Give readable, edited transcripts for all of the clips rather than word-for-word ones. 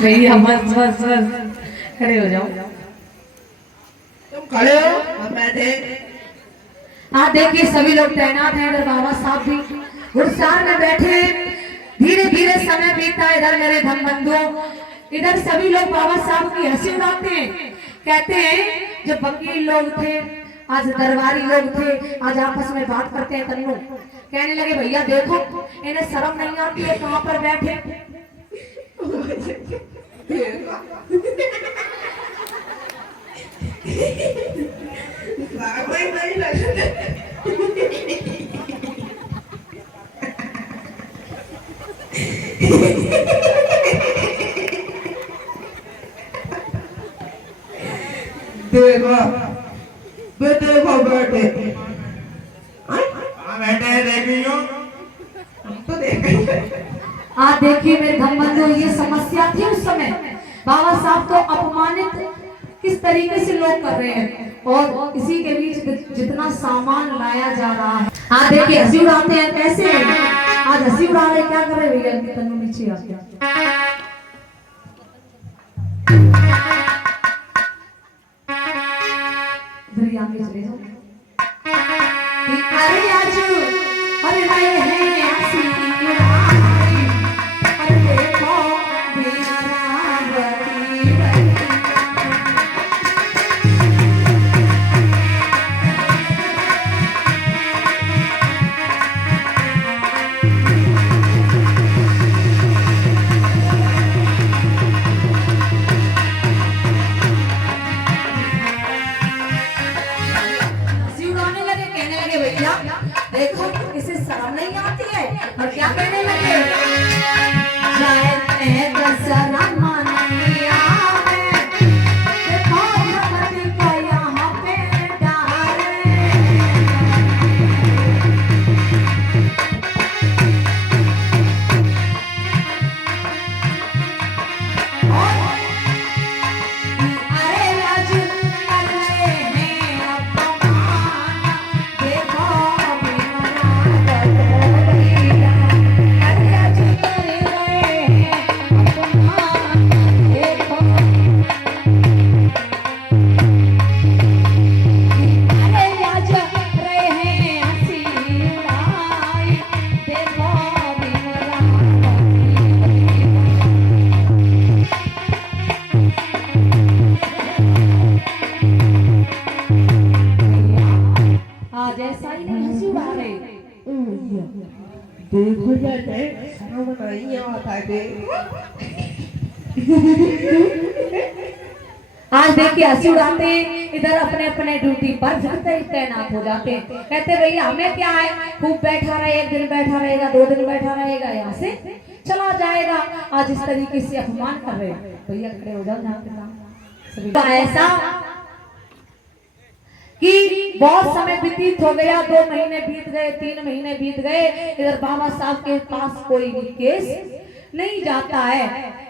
भैया बस बस बस खड़े हो जाओ। तुम खड़े हो हम बैठे। हाँ देखिए सभी लोग तैनात हैं, इधर बाबा साहब भी गुरसार में बैठे। धीरे धीरे समय बीता, इधर मेरे धन बंधुओं, इधर सभी लोग बाबा साहब की हंसी उड़ाते हैं। कहते हैं जो वकील लोग थे, आज दरबारी लोग थे, आज आपस में बात करते हैं तन्नू। कहने लगे भैया देखो इन्हें शर्म नहीं आती है, कहाँ पर बैठे। नहीं लगता। देखो देखो बैठे बैठे देख रही हो, हम तो देख रही हैं। आज देखिए मेरे धन बंधु, ये समस्या थी उस समय। बाबा साहब को अपमानित किस तरीके से लोग कर रहे हैं, और इसी के बीच जितना सामान लाया जा रहा है। हाँ देखिए हंसी उड़ाते हैं कैसे, आज हंसी उड़ा रहे, क्या कर रहे भैया इनके तन्नू नीचे आ गया। इधर आगे चले जाओ। अरे आजू अरे रहे हैं हंसी उड़ाई, अरे देखो देखो इसे शर्म नहीं आती है, और क्या कहने लगे शर्म नहीं आवे, देखो नमक को यहाँ पे डाले। अरे राजू कर रहे हैं अपमान, देखो जैसा ही नहीं हंसी उड़ा रहे। देखो जाते शर्म नहीं आता है। आज देखिए हंसी उड़ाते हैं, इधर अपने अपने ड्यूटी पर जाते ही तैनात हो जाते हैं। कहते भैया हमें क्या है, खूब बैठा रहे, एक दिन बैठा रहेगा, 2 दिन बैठा रहेगा, यहाँ से चला जाएगा। आज इस तरीके से अपमान कर रहे हैं। भैया खड़े हो जाओ जहाँ पे ऐसा कि बहुत समय व्यतीत हो गया, 2 महीने बीत गए, 3 महीने बीत गए, इधर बाबा साहब के पास कोई भी केस नहीं जाता है,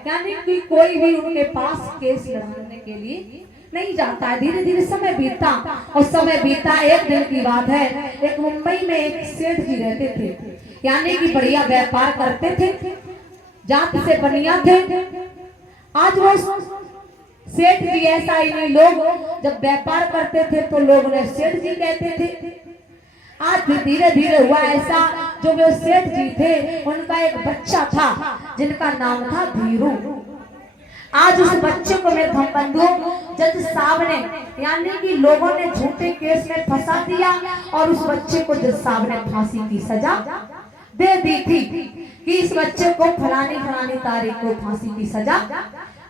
यानी कि कोई भी उनके पास केस लड़ाने के लिए नहीं जाता है। धीरे धीरे समय बीता, और समय बीता, एक दिन की बात है, एक मुंबई में एक सेठ जी रहते थे, यानी कि बढ़िया व्यापार करते थे, जात से बनिया थे। आज वो सेठ जी ऐसा ही नहीं, लोग जब व्यापार करते थे तो लोग उन्हें सेठ जी कहते थे। आज भी धीरे धीरे हुआ ऐसा, जो वे सेठ जी थे उनका एक बच्चा था जिनका नाम था धीरू। आज उस बच्चे को मेरे धन बंधु जज साहब ने, यानी कि लोगों ने झूठे केस में फंसा दिया, और उस बच्चे को जज साहब ने फांसी की सजा दे दी थी कि इस बच्चे को फलानी फलानी तारीख को फांसी की सजा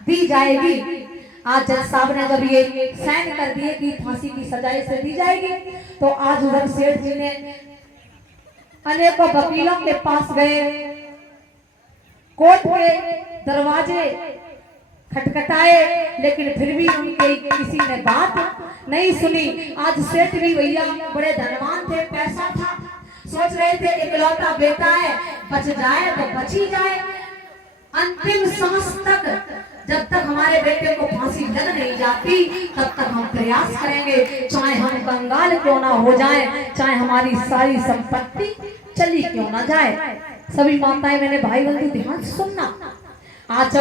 दी जाएगी। आज जज साहब ने जब ये साइन कर दिए कि फांसी की सजा इसे दी जाएगी, तो आज उधर सेठ जी ने अनेकों वकीलों के पास गए, कोर्ट के दरवाजे खटखटाए, लेकिन फिर भी उनके किसी ने बात नहीं सुनी। आज सेठ भी भैया बड़े धनवान थे, पैसा था, सोच रहे थे इकलौता बेटा है, बच जाए तो बच ही जाए, अंतिम सांस तक जब तक हमारे बेटे को फांसी लग नहीं जाती तब तक हम प्रयास करेंगे, चाहे हम कंगाल क्यों ना हो जाएं, चाहे हमारी सारी संपत्ति चली क्यों ना जाए। सभी माताएं, मैंने भाई बंधु ध्यान से सुनना। आज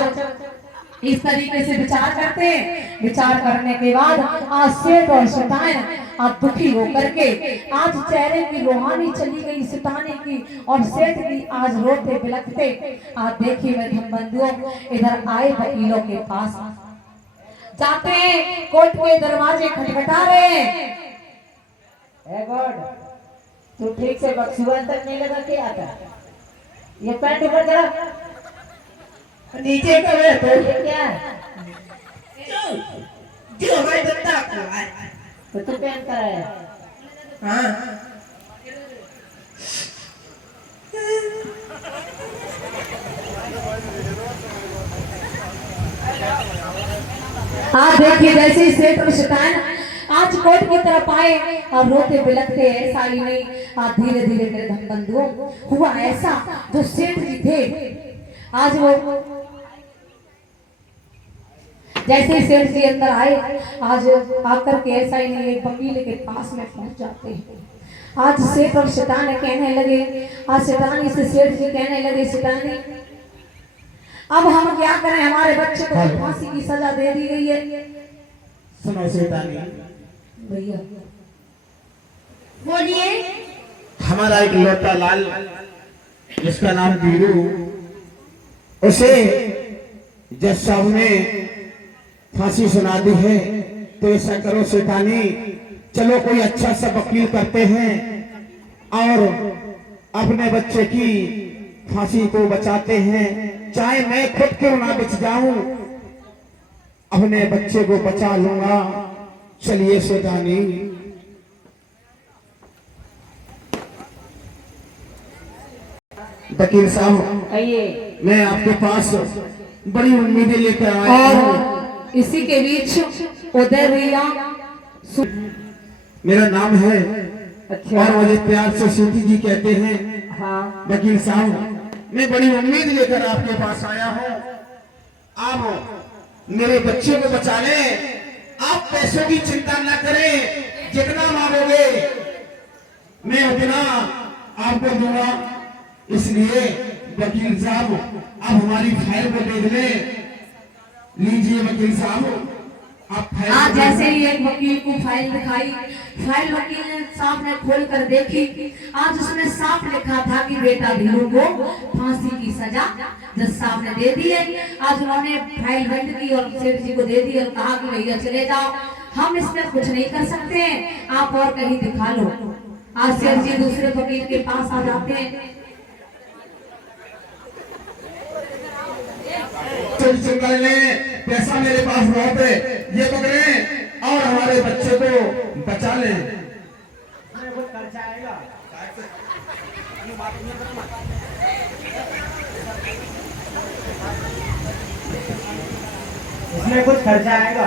इस तरीके से विचार करते हैं। विचार करने के बाद आज सेठ और शैतान आज दुखी होकर के आज चेहरे की रूहानी चली गई शैतानी की और सेठ की आज रोते बिलखते आज देखिए मैं धनबंधुओं इधर आए वकीलों के पास जाते हैं, कोर्ट के दरवाजे खटखटा रहे हैं। तू ठीक से बक्सुआ तक नहीं लगा के आता, ये पैंट ऊपर जरा नीचे कर रहे तो ये क्या है? जो हमारे दत्ता को तो तू पहन कर आया? हाँ हाँ देखिए जैसे ही सेठ और शैतान आज कोर्ट की तरफ आए और रोते बिलखते ऐसा ही नहीं आज धीरे धीरे मेरे धनबंधुओं हुआ ऐसा जो सेठ जी थे आज वो जैसे ही सेठ जी अंदर आए आज आकर के ऐसा ही नहीं एक वकील के पास में पहुंच जाते हैं। आज सेठ और शैतान कहने लगे, आज शैतानी से सेठ जी कहने लगे, शैतानी अब हम क्या करें, हमारे बच्चे को फांसी की सजा दे दी गई है। सुनो शैतानी भैया बोलिए। हमारा एक लौटा लाल जिसका नाम धीरू, उसे जज साहब ने फांसी सुना दी है। तो ऐसा करो शैतानी, चलो कोई अच्छा सा वकील करते हैं और अपने बच्चे की फांसी को बचाते हैं, चाहे मैं खुद क्यों ना बच जाऊं, अपने बच्चे को बचा लूंगा। चलिए शैतानी। वकील साहब आइए। मैं आपके पास बड़ी उम्मीदें लेकर आया हूँ। और इसी के बीच उदय भैया मेरा नाम है अच्छा। और मुझे प्यार से सीधी जी कहते हैं। हाँ वकील साहब मैं बड़ी उम्मीद लेकर आपके पास आया हूँ, आप मेरे बच्चे को बचा लें। आप पैसों की चिंता ना करें, जितना मांगोगे मैं उतना आपको दूंगा। इसलिए वकील साहब आप हमारी फाइल को देख लें। लीजिए वकील साहब आप फाइल आज को जैसे देख ही एक वकील को फाइल दिखाई, फाइल वकील साहब ने खोल कर देखी। आज उसमें साफ लिखा था कि बेटा धीरू को फांसी की सजा जज साहब ने दे दी है। आज उन्होंने फाइल बंद की और सेठ जी को दे दी और कहा कि भैया चले जाओ, हम इसमें कुछ नहीं कर सकते हैं, आप और कहीं दिखा लो। आज सेठ जी दूसरे वकील के पास आ जाते हैं। कर लें, पैसा मेरे पास बहुत है, ये पकड़ें और हमारे बच्चे को बचा लें। इसमें कुछ खर्चा आएगा?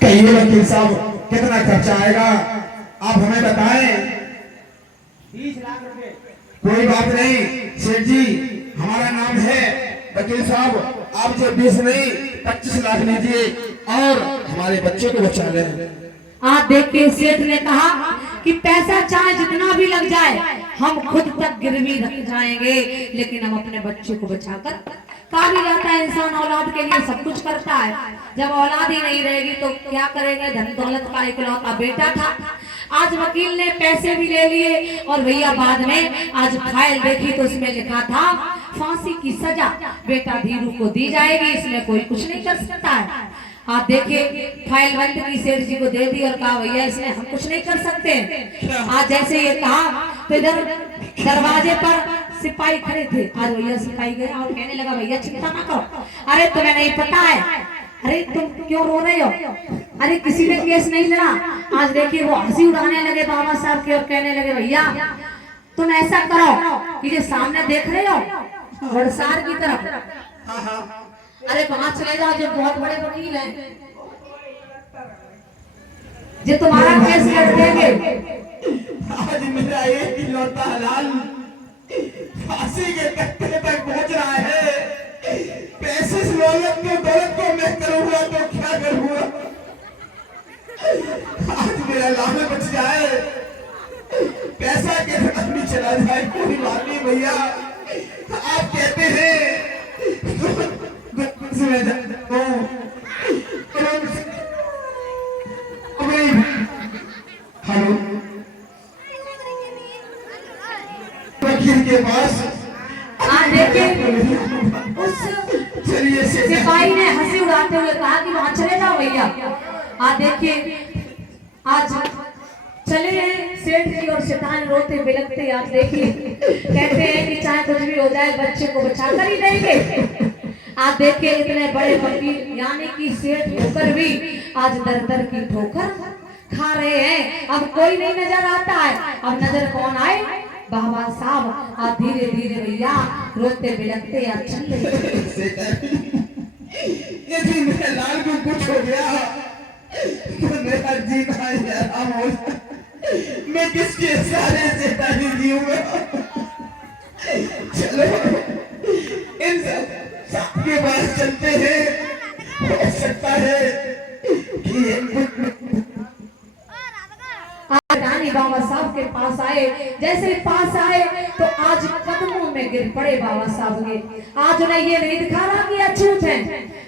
कहिए वकील साहब कितना खर्चा आएगा, आप हमें बताएं। 20 लाख रुपए। कोई बात नहीं सेठ जी, हमारा नाम है वकील साहब, आप जो 20 नहीं 25 लाख लीजिए और हमारे बच्चे को बचा लें। आज देखिए सेठ ने कहा कि पैसा चाहे जितना भी लग जाए हम खुद तक गिरवी रख जाएंगे, लेकिन हम अपने बच्चे को बचाकर कहा भी जाता है इंसान औलाद के लिए सब कुछ करता है, जब औलाद ही नहीं रहेगी तो क्या करेंगे। धन दौलत का इकलौता बेटा था। आज वकील ने पैसे भी ले लिए और भैया बाद में आज फाइल देखी तो उसमें लिखा था फांसी की सजा बेटा धीरू को दी जाएगी, इसमें कोई कुछ नहीं कर सकता है। आप देखिए फाइल बंद की, सेठ जी को दे दी और कहा भैया इसमें हम कुछ नहीं कर सकते। आज जैसे ये कहा तो इधर दरवाजे पर सिपाही खड़े थे। आज भैया सिपाही गया और कहने लगा भैया चिंता ना करो, अरे तुम्हें नहीं पता है, अरे तुम क्यों रो रहे हो, अरे किसी ने केस नहीं लड़ा। आज देखिए वो हंसी उड़ाने लगे बाबा साहब की और कहने लगे भैया तुम ऐसा करो कि जो सामने देख रहे हो घड़सार की तरफ, अरे वहां चले जाओ, जो बहुत बड़े वकील हैं जो तुम्हारा केस लड़ देंगे। आज मेरा एक इकलौता हलाल फांसी के तख्ते तक पहुंच रहा है। पैसे से दौलत को मैं करूंगा तो क्या करूंगा। आज मेरा लाभ बच जाए, पैसा के आदमी चला जाए, कोई बात नहीं भैया। आप कहते हैं चलिए सेठ जी। सिपाही ने हंसी उड़ाते हुए कहा कि वहां चले जाओ भैया। आज देखिए आज चले हैं सेठ जी और शैतान रोते बिलखते। आप देखिए कहते हैं कि चाहे कुछ भी हो जाए बच्चे को बचा कर ही देंगे। आप देखिए इतने बड़े वकील यानी कि सेठ होकर भी आज दर दर की ठोकर खा रहे हैं। अब कोई नहीं नजर आता है। अब नजर कौन आए? बाबा साहब। आज धीरे धीरे भैया रोते बिलखते आज चल रहे। यदि मेरे लाल को कुछ हो गया तो मेरा जीना हराम हो जाए। मैं किसके सारे शैतानी जीऊंगा? चलो इन सबके पास चलते हैं। हो सकता है कि रानी बाबा साहब के पास आए। जैसे पास आए तो आज कदमों में गिर पड़े बाबा साहब के। आज उन्हें ये नहीं दिखा रहा कि अछूत है।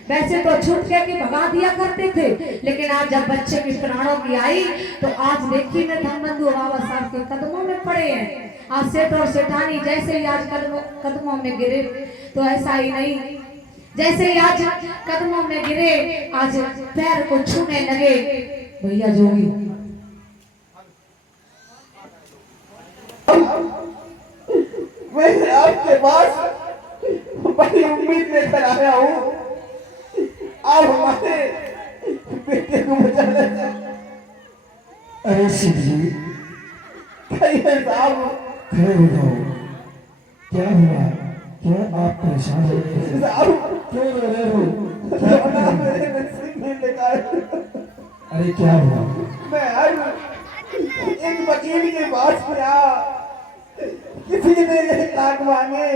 वैसे तो छूट के भगा दिया करते थे, लेकिन आज जब बच्चे की प्राणों की आई तो आज देखी में धनबंधु बाबा साहब के कदमों में पड़े हैं। आज सेठ और सेठानी जैसे ही आज कदमों में गिरे तो ऐसा ही नहीं, जैसे ही आज कदमों में गिरे आज पैर को छूने लगे। भैया जोगी मैं आपके पास बड़ी उम्मीद लेकर आया हूँ। आप हमारे बेटे को बचा लेना। अरे शिव जी कहिए साहब, खड़े हो जाओ। क्या हुआ? क्या आप परेशान हो गए? साहब क्यों रो रहे हो? रोना मेरे नसीब में लिखा है। अरे क्या हुआ? मैं आज एक वकील के पास गया, किसी ने 1 लाख मांगे।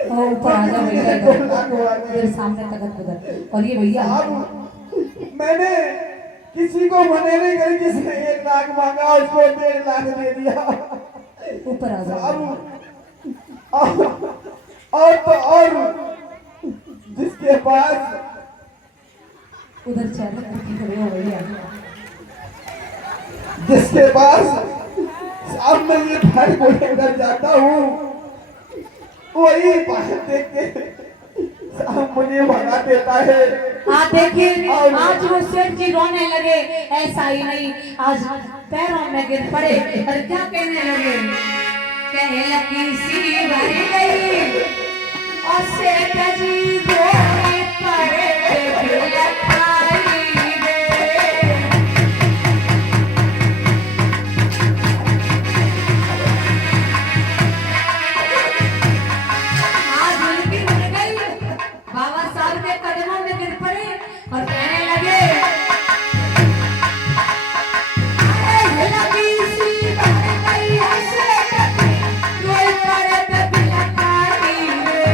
ऊपर आ जाओ भैया, इधर सामने तक उधर। और ये भैया मैंने किसी को मना नहीं करी, जिसने 1 लाख मांगा उसको 1.5 लाख दे दिया। ऊपर आ जाओ। और तो और जिसके पास उधर चल खड़े हो भैया। जिसके पास अब मैं ये घर को लेकर जाता हूँ वही बाहर देख के साहब मुझे भगा देता है। आप देखिए आज वो सेठ जी रोने लगे। ऐसा ही नहीं आज पैरों में गिर पड़े और क्या कहने लगे? कहे लगी सी भर गई और सेठ जी रोने पड़े बिलखाई रे। आज उनकी मर गई। बाबा साहब के कदमों में गिर पड़े और कहने लगे अरे लगी सी भर गई सेठ जी रोए पड़े बिलखाई रे।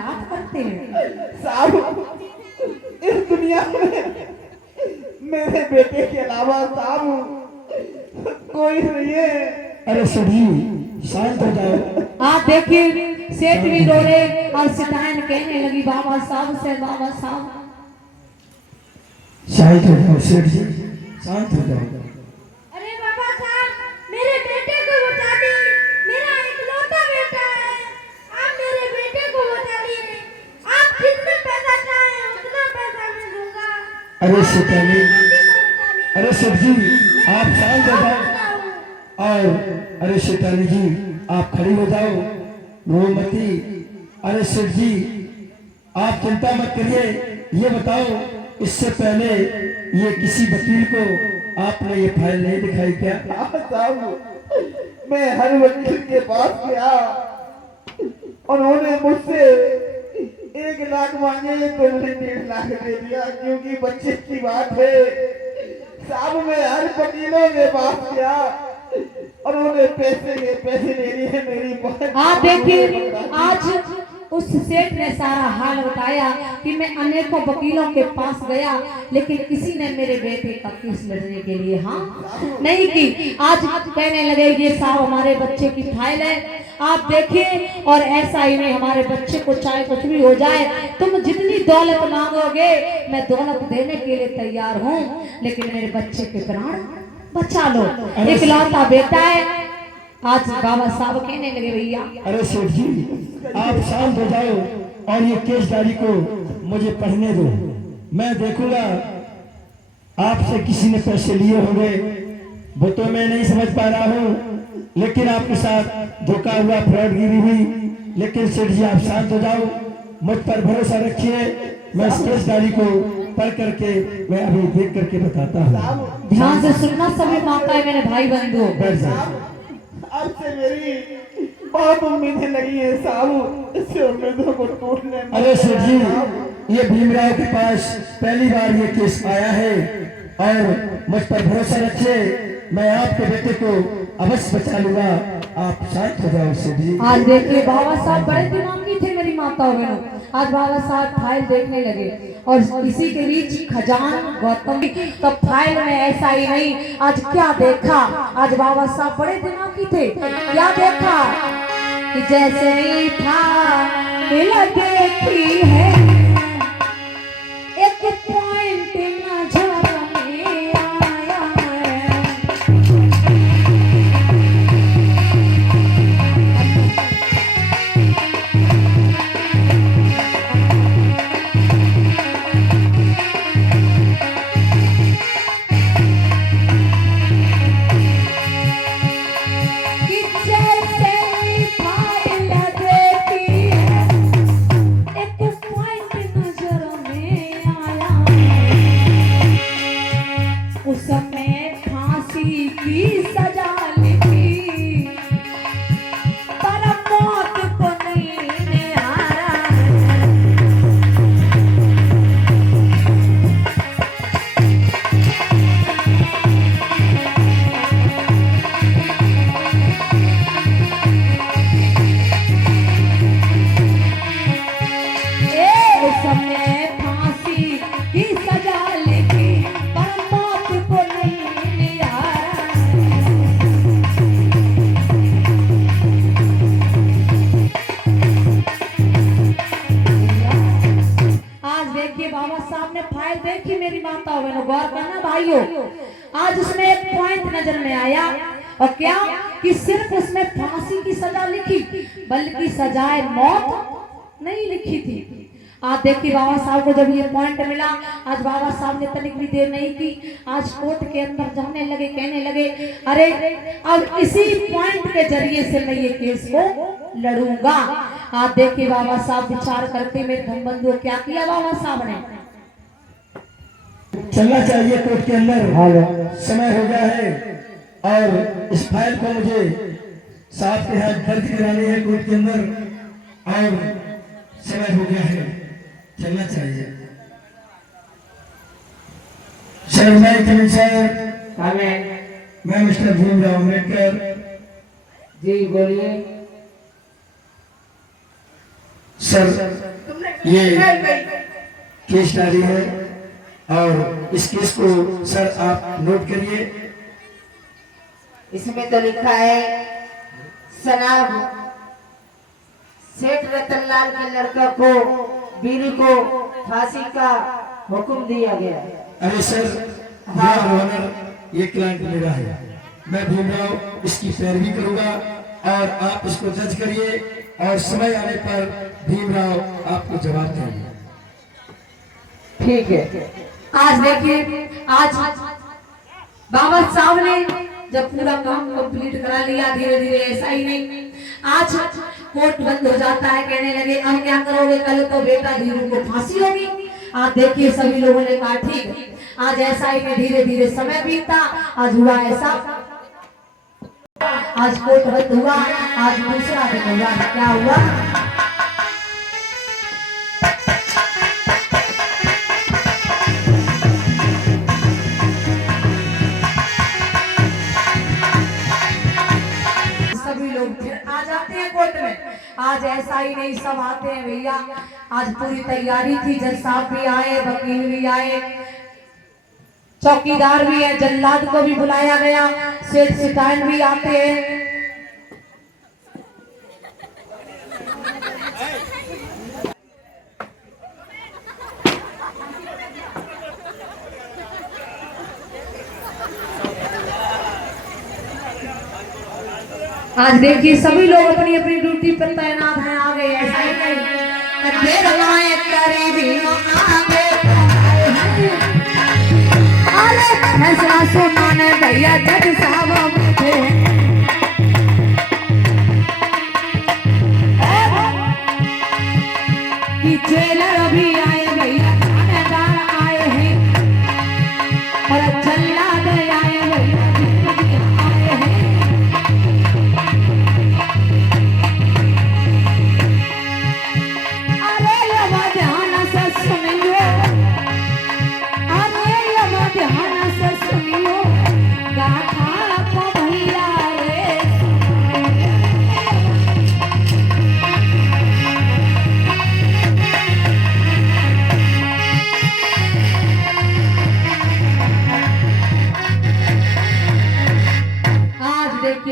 खिलाफ करते हैं। साहब इस दुनिया में मेरे बेटे के अलावा साहब कोई नहीं है। अरे सभी शांत हो जाओ। आप देखिए सेठ भी रो रहे और सितायन कहने लगी बाबा साहब से, बाबा साहब शांत हो जाओ सेठ जी, शांत हो जाओ। अरे बाबा साहब, मेरे बेटे को बचा दी, मेरा इकलौता बेटा है, आप मेरे बेटे को बचा लिए, आप जितना पैसा चाहें उतना पैसा मैं दूंगा। अरे सितानी, बेटे को बचा लिए। अरे सेठ जी आप शांत हो जाओ। और अरे सितानी जी आप खड़ी हो जाओ, रो मती। अरे सेठ जी आप चिंता मत करिए, ये बताओ इससे पहले ये किसी वकील को आपने ये फाइल नहीं दिखाई क्या? साहब मैं हर वकील के पास गया, उन्होंने मुझसे 1 लाख मांगे तो उन्होंने 1.5 लाख दे दिया, क्योंकि बच्चे की बात है। साहब मैं हर वकीलों के पास गया, उन्होंने पैसे ले लिए मेरी। आप देखिए आज उस सेठ ने सारा हाल बताया कि मैं अनेकों वकीलों के पास गया, लेकिन किसी ने मेरे बेटे का केस लड़ने के लिए हाँ नहीं की। आज कहने लगे ये साहब हमारे बच्चे की फाइल है, आप देखिए। और ऐसा ही नहीं, हमारे बच्चे को चाहे कुछ भी हो जाए, तुम जितनी दौलत मांगोगे मैं दौलत देने के लिए तैयार हूँ, लेकिन मेरे बच्चे के प्राण बचा लो, इकलौता बेटा है। आज बाबा साहब कहने लगे भैया अरे सेठ जी आप शांत हो जाओ और ये केस डायरी को मुझे पढ़ने दो, मैं देखूंगा आपसे किसी ने पैसे लिए होंगे, वो तो मैं नहीं समझ पा रहा हूँ, लेकिन आपके साथ धोखा हुआ, फ्रॉडगिरी हुई। लेकिन सेठ जी आप शांत हो जाओ, मुझ पर भरोसा रखिए, मैं इस केस डायरी को पढ़ करके मैं अभी देख करके बताता हूँ। ध्यान से सुनना सभी माताएं मेरे भाई बंधु। बैठ जाओ। अब से मेरी बहुत उम्मीदें लगी है साहब, इससे उम्मीदों को टूटने। अरे सेठ जी ये भीमराव के पास पहली बार ये केस आया है और मुझ पर भरोसा रखिए, मैं आपके बेटे को अवश्य बचा लूंगा, आप शांत हो जाओ सेठ जी। आज देखिए बाबा साहब बड़े दिमागी थे मेरी माताओं बहनों। आज बाबा साहब फाइल देखने लगे और इसी के बीच खजान गौतम तो फाइल में ऐसा ही नहीं, आज क्या देखा, आज बाबा साहब बड़े दिमागी थे। क्या देखा कि जैसे ही फाइल देखी है एक पॉइंट नजर में आया है। कि जैसे ही फाइल देखी है एक पॉइंट नजर में आया, उसमें फांसी की सजा लिखी पर मौत को नहीं निहारा। उसमें फांसी की सजा लिखी पर मौत को नहीं निहारा। आज देखिए बाबा साहब ने फाइल देखी मेरी माताओं बहनों, गौर करना भाइयों। आज उसमें एक पॉइंट नजर में आया और क्या कि सिर्फ उसमें फांसी की सजा लिखी, बल्कि सजाए मौत नहीं लिखी थी। आज देखिए बाबा साहब को जब ये पॉइंट मिला, आज बाबा साहब ने तनिक भी देर नहीं की, आज कोर्ट के अंदर जाने लगे, कहने लगे अरे अब इसी पॉइंट के जरिए से मैं ये केस को लड़ूंगा। आज देखिए बाबा साहब विचार करके मेरे धन बंधुओं क्या किया बाबा साहब ने, चलना चाहिए कोर्ट के अंदर, समय हो गया है और इस फाइल को मुझे साहब के हाथ दर्ज करानी है कोर्ट के अंदर और समय हो गया है, चलना चाहिए। सर मैं मिस्टर भीमराव अम्बेडकर जी बोलिए। सर ये केस डायरी है और इस केस को सर आप नोट करिए। इसमें तो लिखा है सनाब सेठ रतनलाल के लड़का को बीरू को फांसी का हुक्म दिया गया। अरे सर, योर ऑनर, ये क्लाइंट मेरा है, मैं भीमराव इसकी पैरवी करूंगा और आप इसको जज करिए और समय आने पर भीमराव आपको जवाब देंगे। ठीक है। आज देखिए, आज बाबा साहब ने जब पूरा काम कंप्लीट करा लिया, धीरे धीरे ऐसा ही नहीं, आज कोर्ट बंद हो जाता है। कहने लगे अब क्या करोगे, कल तो बेटा धीरू को फांसी होगी। आज देखिए सभी लोगों ने कहा ठीक है। आज ऐसा ही में धीरे धीरे समय बीता, आज हुआ ऐसा, आज कोर्ट बंद हुआ, आज दूसरा दिन हुआ। क्या हुआ? सभी लोग फिर आ जाते हैं कोर्ट में। आज ऐसा ही नहीं, सब आते हैं भैया। आज पूरी तैयारी थी, जज साहब भी आए, वकील भी आए, चौकीदार भी है, जल्लाद को भी बुलाया गया, सेठ सिटान भी आते हैं। आज देखिए सभी लोग अपनी अपनी ड्यूटी पर तैनात हैं। आ गए ऐसा ही नहीं, अरे फैसला सुनाने भैया जज साहब बैठे कि जेलर भी आए भैया, थानेदार आए हैं और जल्लाद आए भैया, आए हैं।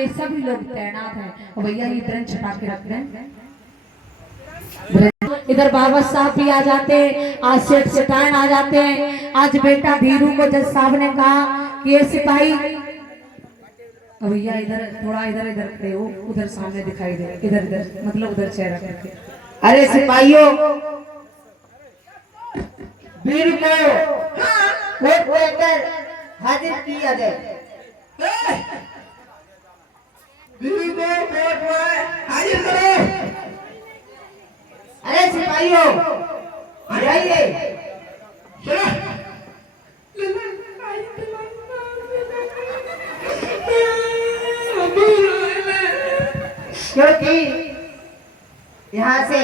सभी लोग तैनात हैं। भैया ये ब्रंच छुपा के रख रहे हैं। इधर बाबा साहब भी आ जाते हैं, आज सेठ सिटान आ जाते हैं। आज बेटा धीरू को जज साहब ने कहा कि ये सिपाही, भैया इधर थोड़ा इधर खड़े हो, उधर सामने दिखाई दे, इधर इधर मतलब उधर चेहरा करके। अरे सिपाहियों, बीरू को कोर्ट में लेकर हाजिर किया जाए। बीरू को कोर्ट में हाजिर करो। अरे सिपाहियों जाइए। क्योंकि यहाँ से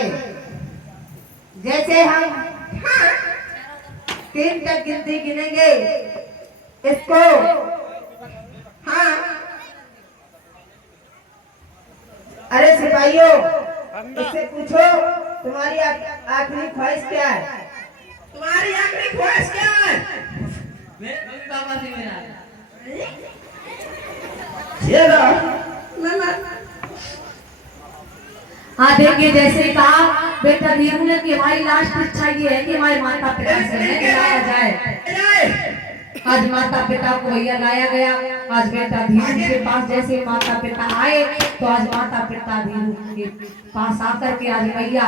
जैसे हम 3 तक गिनती गिनेंगे, इसको अरे सिपाहियों इससे पूछो तुम्हारी आखिरी ख्वाहिश क्या है? तुम्हारी आखिरी ख्वाहिश क्या है? हाँ देखिए, जैसे कहा बेटा धीरू ने कि हमारी लास्ट इच्छा ये है कि हमारे माता पिता से मिलाया जाए। आज माता पिता को भैया लाया गया। आज बेटा धीरू के पास जैसे माता पिता आए तो आज माता पिता धीरू के पास आकर के आज भैया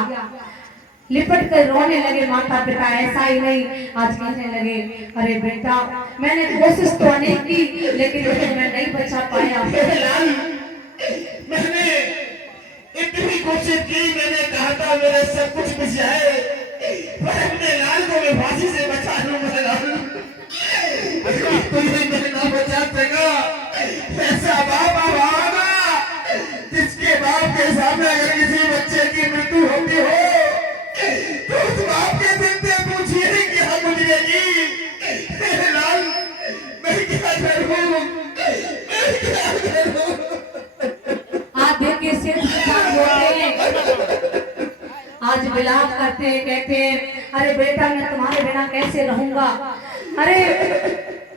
लिपट कर रोने लगे। माता पिता ऐसा ही नहीं, आज कहने लगे अरे बेटा मैंने कोशिश तो अनेक की लेकिन मैं नहीं बचा पाया। मैंने इतनी कोशिश की, मैंने कहा था मेरा सब कुछ मिल जाए, पर अपने लाल को मैं फांसी से बचा लूंगा। लाल तुझे मैं ना बचा सका। ऐसा बाप आगा जिसके बाप के सामने अगर किसी बच्चे की मृत्यु होती हो तो उस बाप के दिल से पूछिए कि हम गुजरेगी। लाल मैं क्या करूं, मैं क्या करूं? आज देखिए सेठ सिटान बोलते हैं, आज आज विलाप करते हैं, कहते हैं अरे बेटा मैं तुम्हारे बिना कैसे रहूंगा, अरे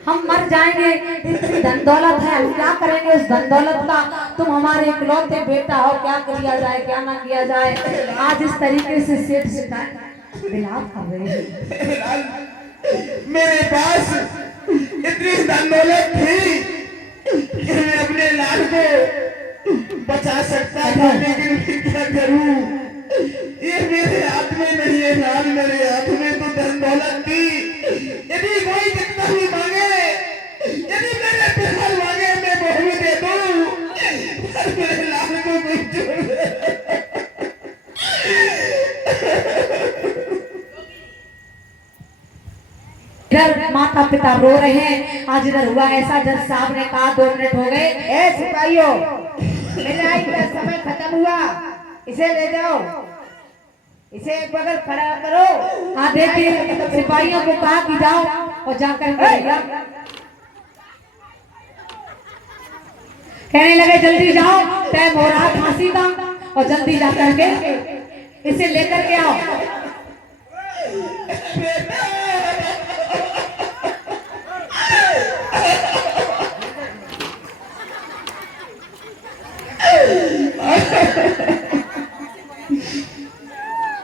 हम मर जाएंगे, इतनी धन दौलत है, हम क्या करेंगे उस धन दौलत का, तुम हमारे इकलौते बेटा हो, क्या किया जाए क्या ना किया जाए। आज इस तरीके से सेठ शिकायत विलाप कर रहे हैं। मेरे पास इतनी धन दौलत थी कि मैं अपने लाल को बचा सकता था, लेकिन मैं क्या करूं, ये मेरे हाथ में नहीं है लाल, मेरे हाथ में तो धन दौलत थी। यदि कोई कितना भी मांगे, यदि मेरे बिहार मांगे मैं वो भी दे दूं, पर मेरे लाल को कोई छोड़। इधर माता पिता रो रहे हैं। आज इधर हुआ ऐसा, जज साहब ने कहा 2 मिनट हो गए। ए सिपाहियों, मिलाई का समय खत्म हुआ, इसे ले जाओ, इसे एक बगल खड़ा करो। हाँ देखिए सिपाहियों को कहा कि जाओ और जाकर भैया कहने लगे जल्दी जाओ, टाइम हो रहा फांसी का, और जल्दी जाकर के इसे लेकर के आओ।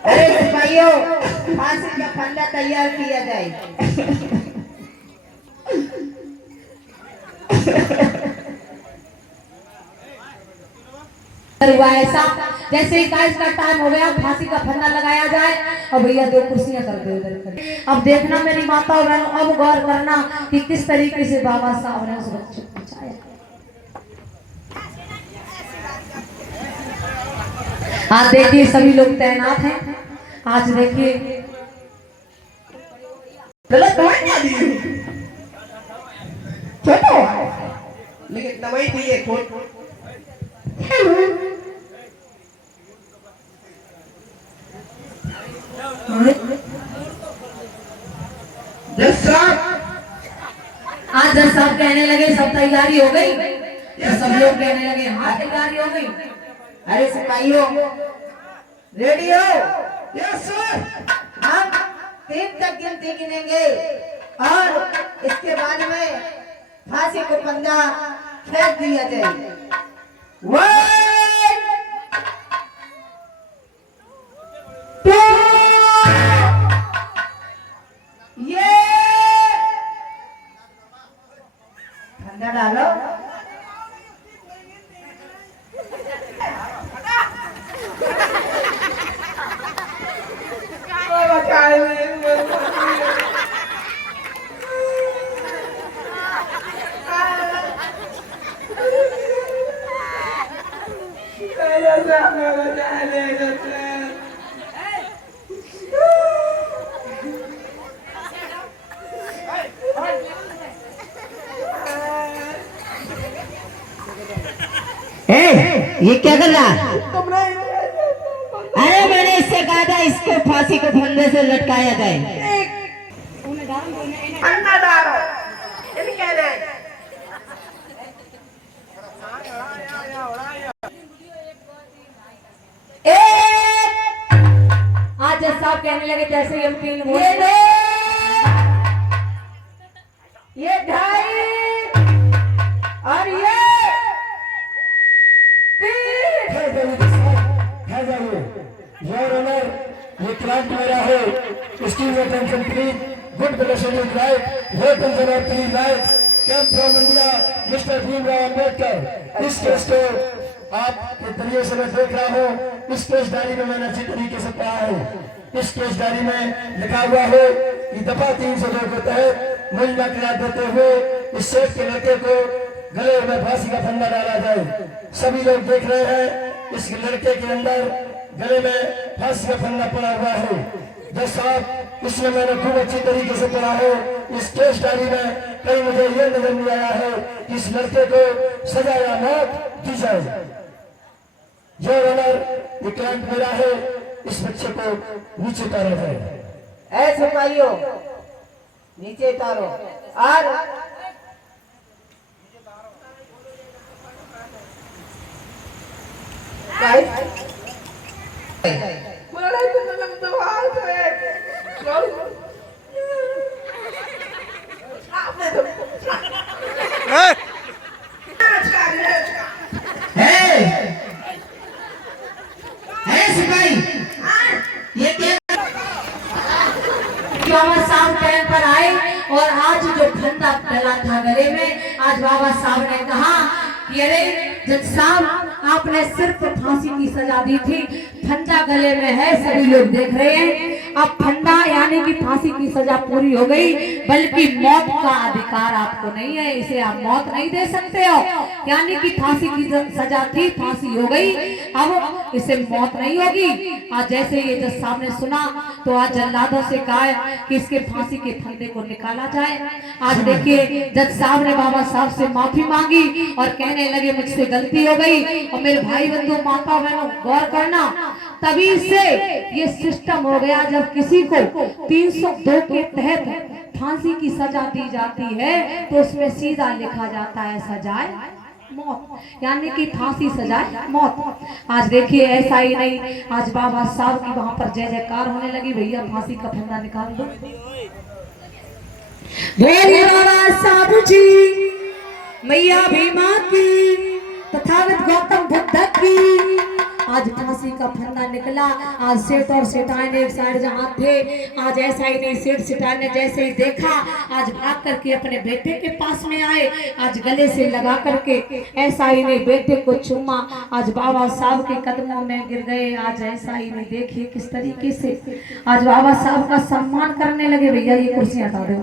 अरे सिपाहियों, फांसी का फंदा तैयार किया जाए। हुआ ऐसा, जैसे ही गाइस का टाइम हो गया, फांसी का फंदा लगाया जाए, और भैया 2 कुर्सियां कर दो इधर खड़ी। अब देखना मेरी माता और बहनों, अब गौर करना कि किस तरीके से बाबा साहब ने उस बच्चे को बचाया। आज देखिए सभी लोग तैनात हैं। आज देखिए गलत दवाई ना दी, चलो लेकिन दवाई दी है कौन? आज जब सब कहने लगे सब तैयारी हो गई, सब लोग कहने लगे हाँ तैयारी हो गई। अरे सिपाहियों, रेडी हो? Yes sir. हम 3 तक गिनती गिनेंगे और इसके बाद में फांसी को फंदा फेंक दिया जाए। 1 2 ये फंदा डालो। ये क्या कर रहा? अरे मैंने इससे कहा था इसको फांसी को फंदे से लटकाया जाए। आज जज साहब कहने लगे जैसे हम 3 ये 2.5 और ये ये क्लास मेरा है, Steve attention please, good velocity right, wait and please right, camp from India mister Bhimrao Ambedkar. इस केस को आप के तरीके से मैं देख रहा हूँ, इस केस डायरी में मैंने अच्छी तरीके से पढ़ा है। इस केस डायरी में लिखा हुआ है कि दफा 302 के तहत मुजरिम करार देते हुए इस सेठ के लड़के को गले में फांसी का फंदा डाला जाए। सभी लोग देख रहे हैं इस लड़के के अंदर गले में फांसी का फंदा पड़ा हुआ है। जज साहब, इसमें मैंने खूब अच्छी तरीके से पढ़ा है। इस केस डायरी में कहीं मुझे ये नजर नहीं आया है कि इस लड़के को सजा या मौत दी जाए। जो ऑनर, ये क्लाइंट मेरा है, इस बच्चे को नीचे उतारा जाए। ऐसे सिपाहियों, नीचे उतारो और सिपाही ये क्या? बाबा साहब टाइम पर आए और आज जो फंदा डला था गले में, आज बाबा साहब ने कहा कि अरे जज साहब आपने सिर्फ फांसी की सजा दी थी, फंदा गले में है, सभी लोग देख रहे हैं। अब फंदा यानी कि फांसी की सजा पूरी हो गई, बल्कि मौत का अधिकार आपको नहीं है, इसे आप मौत नहीं दे सकते हो। यानी कि फांसी की सजा थी, फांसी हो गई, अब इसे मौत नहीं होगी। आज जैसे ये जज साहब ने सुना तो आज जल्लादों से कहा कि इसके फांसी के फंदे को निकाला जाए। आज देखिए जज साहब ने बाबा साहब से माफी मांगी और कहने लगे मुझसे गलती हो गई। और मेरे भाई बंधु माता बहनों गौर करना, तभी से ये सिस्टम हो गया जब किसी को 302 के तहत फांसी की सजा दी जाती है तो उसमें सीधा लिखा जाता है सजाए मौत, यानी कि फांसी सजाए मौत। आज देखिए ऐसा ही नहीं, आज बाबा साहब की वहां पर जय जयकार होने लगी, भैया फांसी का फंदा निकाल दो। बोलिए बाबा साहब जी, मैया भीमा की, तथागत गौतम बुद्ध की। आज फांसी का फंदा निकला। आज सेठ और सेठान एक साइड जहाँ थे, आज ऐसा ही नहीं, सेठ सेठान ने जैसे ही देखा आज भाग करके अपने बेटे के पास में आए, आज गले से लगा करके, ऐसा ही नहीं बेटे को चूमा, आज बाबा साहब के कदमों में गिर गए। आज ऐसा ही नहीं, देखिए किस तरीके से आज बाबा साहब का सम्मान करने लगे। भैया ये कुर्सी हटा दो।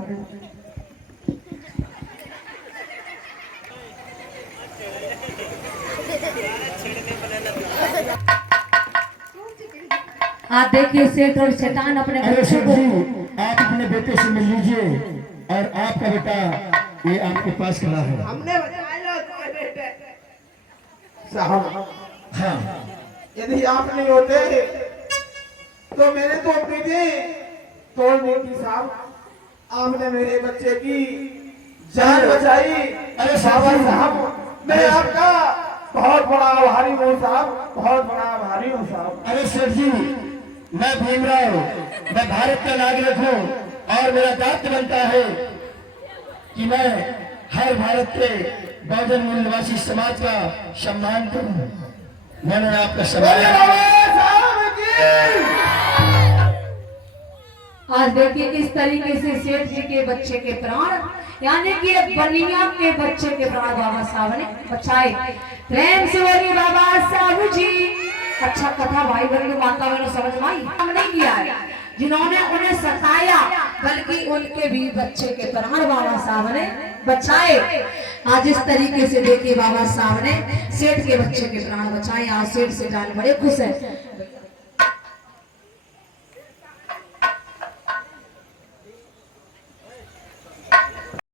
आप देखिए सेठ और शैतान अपने बच्चे को, आप अपने बेटे से मिल लीजिए और आपका बेटा ये आपके पास खड़ा है। हमने बचाया तुम्हारे बेटे साहब। हाँ, यदि आप नहीं होते तो मैंने तो पीठी तोड़ दी थी साहब। आपने मेरे बच्चे की जान बचाई। अरे बाबा साहब, मैं आपका बहुत बड़ा आभारी हूँ साहब, बहुत बड़ा आभारी हूँ साहब। अरे सर जी, मैं भीमराव, मैं भारत का नागरिक हूँ और मेरा दायित्व बनता है कि मैं हर भारत के बहुजन मूल निवासी समाज का सम्मान करूँ। मैंने आपका सम्मान। आज देखिए किस तरीके से सेठ जी के बच्चे के प्राण, यानी कि एक बनिया के बच्चे के प्राण बाबा साहब ने बचाए। प्रेम से बोलिए बाबा साहब जी। अच्छा कथा भाई बहनों माता बहनों समझ में आई? हम नहीं किया है जिन्होंने उन्हें सताया, बल्कि उनके भी बच्चे के प्राण बाबा साहब ने बचाए। आज इस तरीके से देखिए बाबा साहब ने सेठ के बच्चे के प्राण बचाए। आज सेठ से जान बड़े खुश है।